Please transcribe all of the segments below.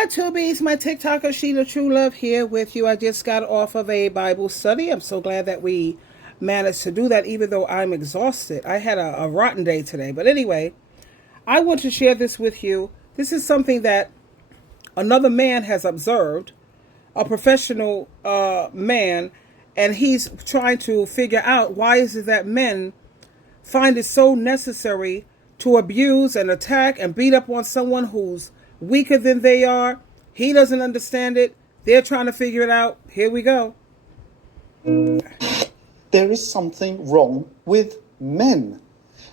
My Tubies, my TikToker, SheilaTruelove here with you. I just got off of a Bible study. I'm so glad that we managed to do that, even though I'm exhausted. I had a rotten day today. But anyway, I want to share this with you. This is something that another man has observed, a professional man, and he's trying to figure out why is it that men find it so necessary to abuse and attack and beat up on someone who's weaker than they are. He doesn't understand it. They're trying to figure it out. Here we go. There is something wrong with men,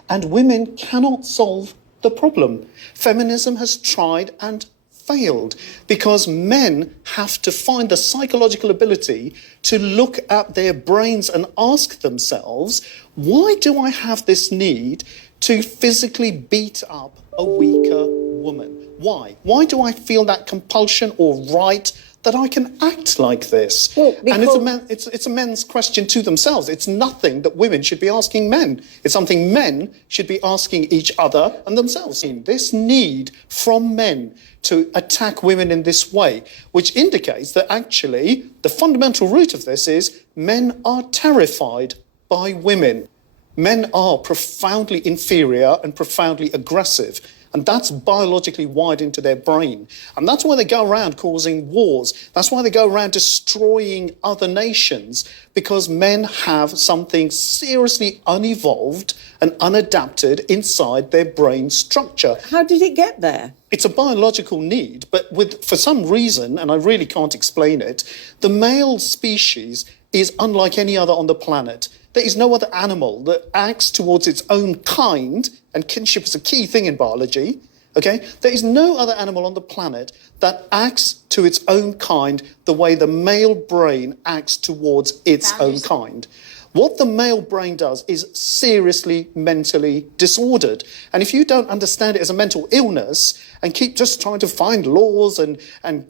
and women cannot solve the problem. Feminism has tried and failed because men have to find the psychological ability to look at their brains and ask themselves, why do I have this need to physically beat up a weaker woman? Why? Why do I feel that compulsion or right that I can act like this? Well, and it's a men's question to themselves. It's nothing that women should be asking men. It's something men should be asking each other and themselves. This need from men to attack women in this way, which indicates that actually the fundamental root of this is men are terrified by women. Men are profoundly inferior and profoundly aggressive. And that's biologically wired into their brain. And that's why they go around causing wars. That's why they go around destroying other nations, because men have something seriously unevolved and unadapted inside their brain structure. How did it get there? It's a biological need, but for some reason, and I really can't explain it, the male species is unlike any other on the planet. There is no other animal that acts towards its own kind, and kinship is a key thing in biology, okay? There is no other animal on the planet that acts to its own kind the way the male brain acts towards its own kind. What the male brain does is seriously mentally disordered. And if you don't understand it as a mental illness and keep just trying to find laws and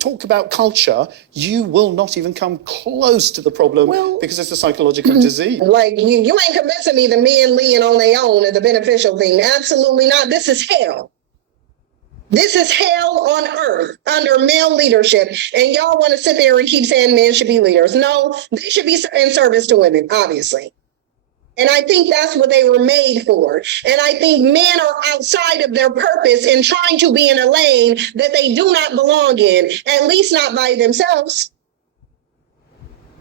talk about culture, you will not even come close to the problem because it's a psychological disease. Like, you ain't convincing me the men leading on their own is the beneficial thing. Absolutely not. This is hell. This is hell on earth under male leadership. And y'all want to sit there and keep saying men should be leaders. No, they should be in service to women, obviously. And I think that's what they were made for. And I think men are outside of their purpose in trying to be in a lane that they do not belong in, at least not by themselves.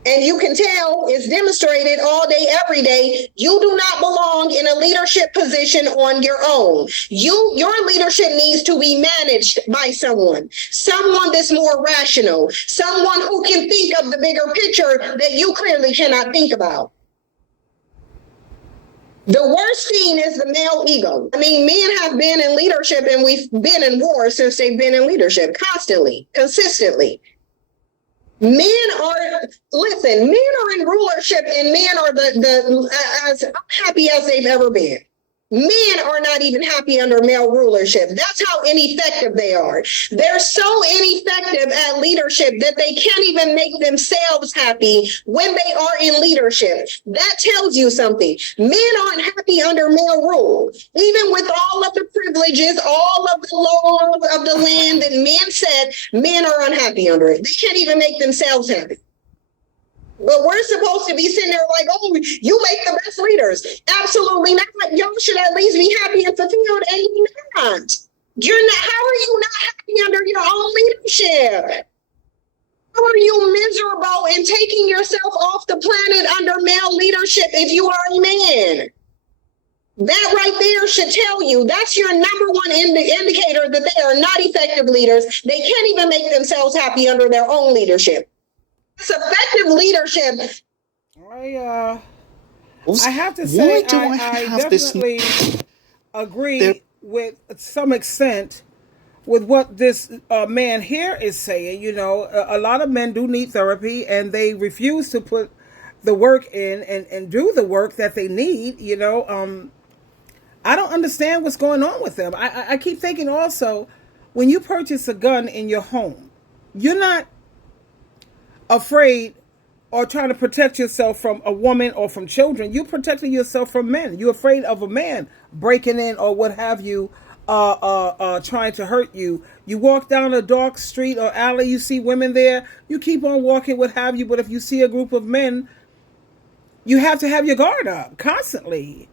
And you can tell it's demonstrated all day, every day. You do not belong in a leadership position on your own. Your leadership needs to be managed by someone that's more rational, someone who can think of the bigger picture that you clearly cannot think about. The worst thing is the male ego. I mean, men have been in leadership and we've been in war since they've been in leadership constantly, consistently. Men are in rulership, and men are as happy as they've ever been. Men are not even happy under male rulership. That's how ineffective they are. They're so ineffective at leadership that they can't even make themselves happy when they are in leadership. That tells you something. Men aren't happy under male rule. Even with all of the privileges, all of the laws of the land that men set, men are unhappy under it. They can't even make themselves happy. But we're supposed to be sitting there like, oh, you make the best leaders. Absolutely not. Y'all should at least be happy and fulfilled, and you're not. You're not. How are you not happy under your own leadership? How are you miserable and taking yourself off the planet under male leadership if you are a man? That right there should tell you that's your number one indicator that they are not effective leaders. They can't even make themselves happy under their own leadership. It's effective leadership. I have to say, I definitely agree with some extent with what this man here is saying. You know, a lot of men do need therapy, and they refuse to put the work in and do the work that they need. You know, I don't understand what's going on with them. I keep thinking also, when you purchase a gun in your home, you're not afraid or trying to protect yourself from a woman or from children. You're protecting yourself from men. You're afraid of a man breaking in or what have you trying to hurt you. You walk down a dark street or alley, you see women there, you keep on walking, what have you. But if you see a group of men, you have to have your guard up constantly.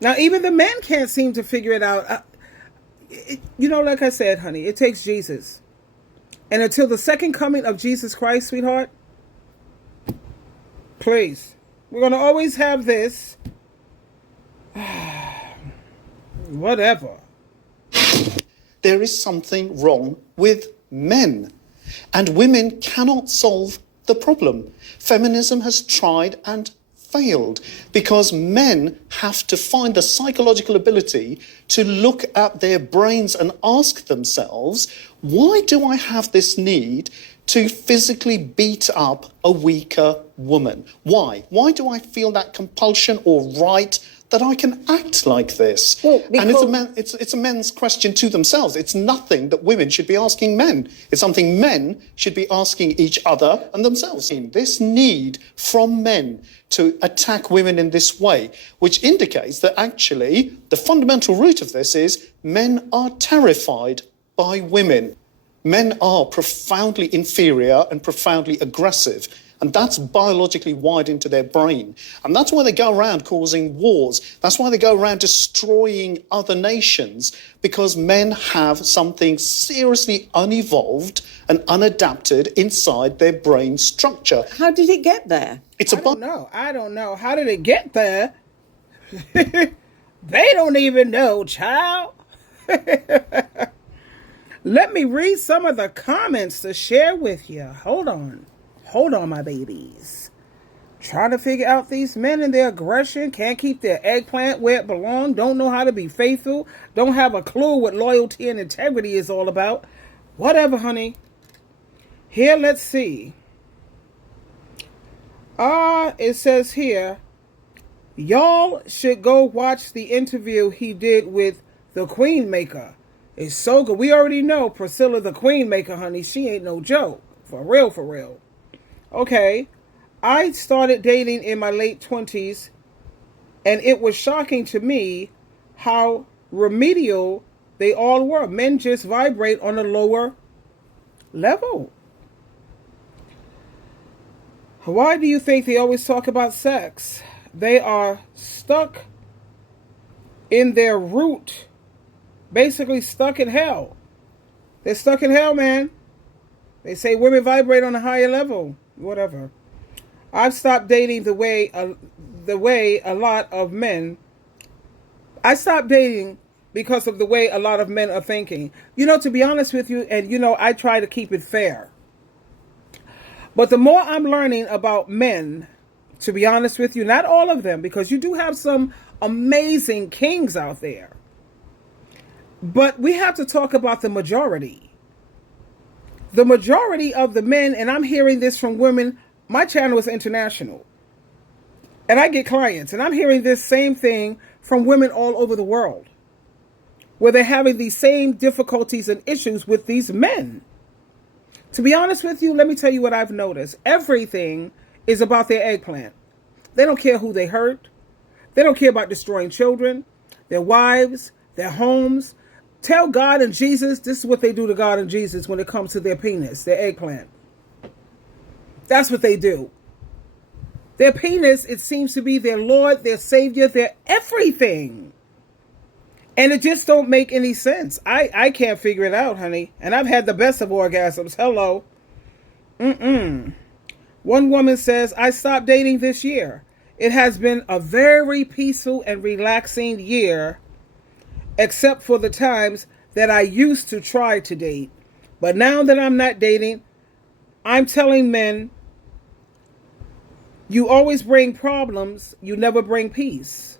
Now, even the men can't seem to figure it out. Like I said, honey, it takes Jesus. And until the second coming of Jesus Christ, sweetheart, please, we're going to always have this. Whatever. There is something wrong with men. And women cannot solve the problem. Feminism has tried and failed because men have to find the psychological ability to look at their brains and ask themselves, why do I have this need to physically beat up a weaker woman? Why? Why do I feel that compulsion or right that I can act like this? Well, and it's a men's question to themselves. It's nothing that women should be asking men. It's something men should be asking each other and themselves. This need from men to attack women in this way, which indicates that actually the fundamental root of this is men are terrified by women. Men are profoundly inferior and profoundly aggressive. And that's biologically wired into their brain. And that's why they go around causing wars. That's why they go around destroying other nations, because men have something seriously unevolved and unadapted inside their brain structure. How did it get there? I don't know. How did it get there? They don't even know, child. Let me read some of the comments to share with you. Hold on, my babies. Trying to figure out these men and their aggression. Can't keep their eggplant where it belongs. Don't know how to be faithful. Don't have a clue what loyalty and integrity is all about. Whatever, honey. Here, let's see. It says here, y'all should go watch the interview he did with the Queen Maker. It's so good. We already know Priscilla the Queen Maker, honey. She ain't no joke. For real, for real. Okay, I started dating in my late 20s, and it was shocking to me how remedial they all were. Men just vibrate on a lower level. Why do you think they always talk about sex? They are stuck in their root, basically stuck in hell. They're stuck in hell, man. They say women vibrate on a higher level. Whatever. I've stopped dating the way a lot of men. I stopped dating because of the way a lot of men are thinking. To be honest with you, and I try to keep it fair. But the more I'm learning about men, to be honest with you, not all of them, because you do have some amazing kings out there. But we have to talk about the majority. The majority of the men, and I'm hearing this from women, my channel is international. And I get clients, and I'm hearing this same thing from women all over the world, where they're having these same difficulties and issues with these men. To be honest with you, let me tell you what I've noticed. Everything is about their eggplant. They don't care who they hurt. They don't care about destroying children, their wives, their homes. Tell God and Jesus, this is what they do to God and Jesus when it comes to their penis, their eggplant. That's what they do. Their penis, it seems to be their Lord, their Savior, their everything. And it just don't make any sense. I can't figure it out, honey. And I've had the best of orgasms. Hello. One woman says, I stopped dating this year. It has been a very peaceful and relaxing year, except for the times that I used to try to date. But now that I'm not dating, I'm telling men, you always bring problems, you never bring peace.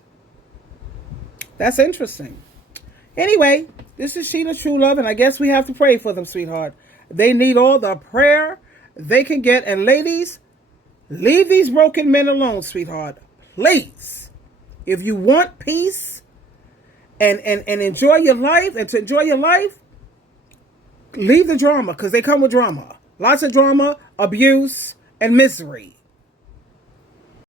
That's interesting. Anyway, this is SheilaTruelove, and I guess we have to pray for them, sweetheart. They need all the prayer they can get. And ladies, leave these broken men alone, sweetheart. Please. If you want peace and enjoy your life, and to enjoy your life, leave the drama, because they come with drama. Lots of drama, abuse, and misery.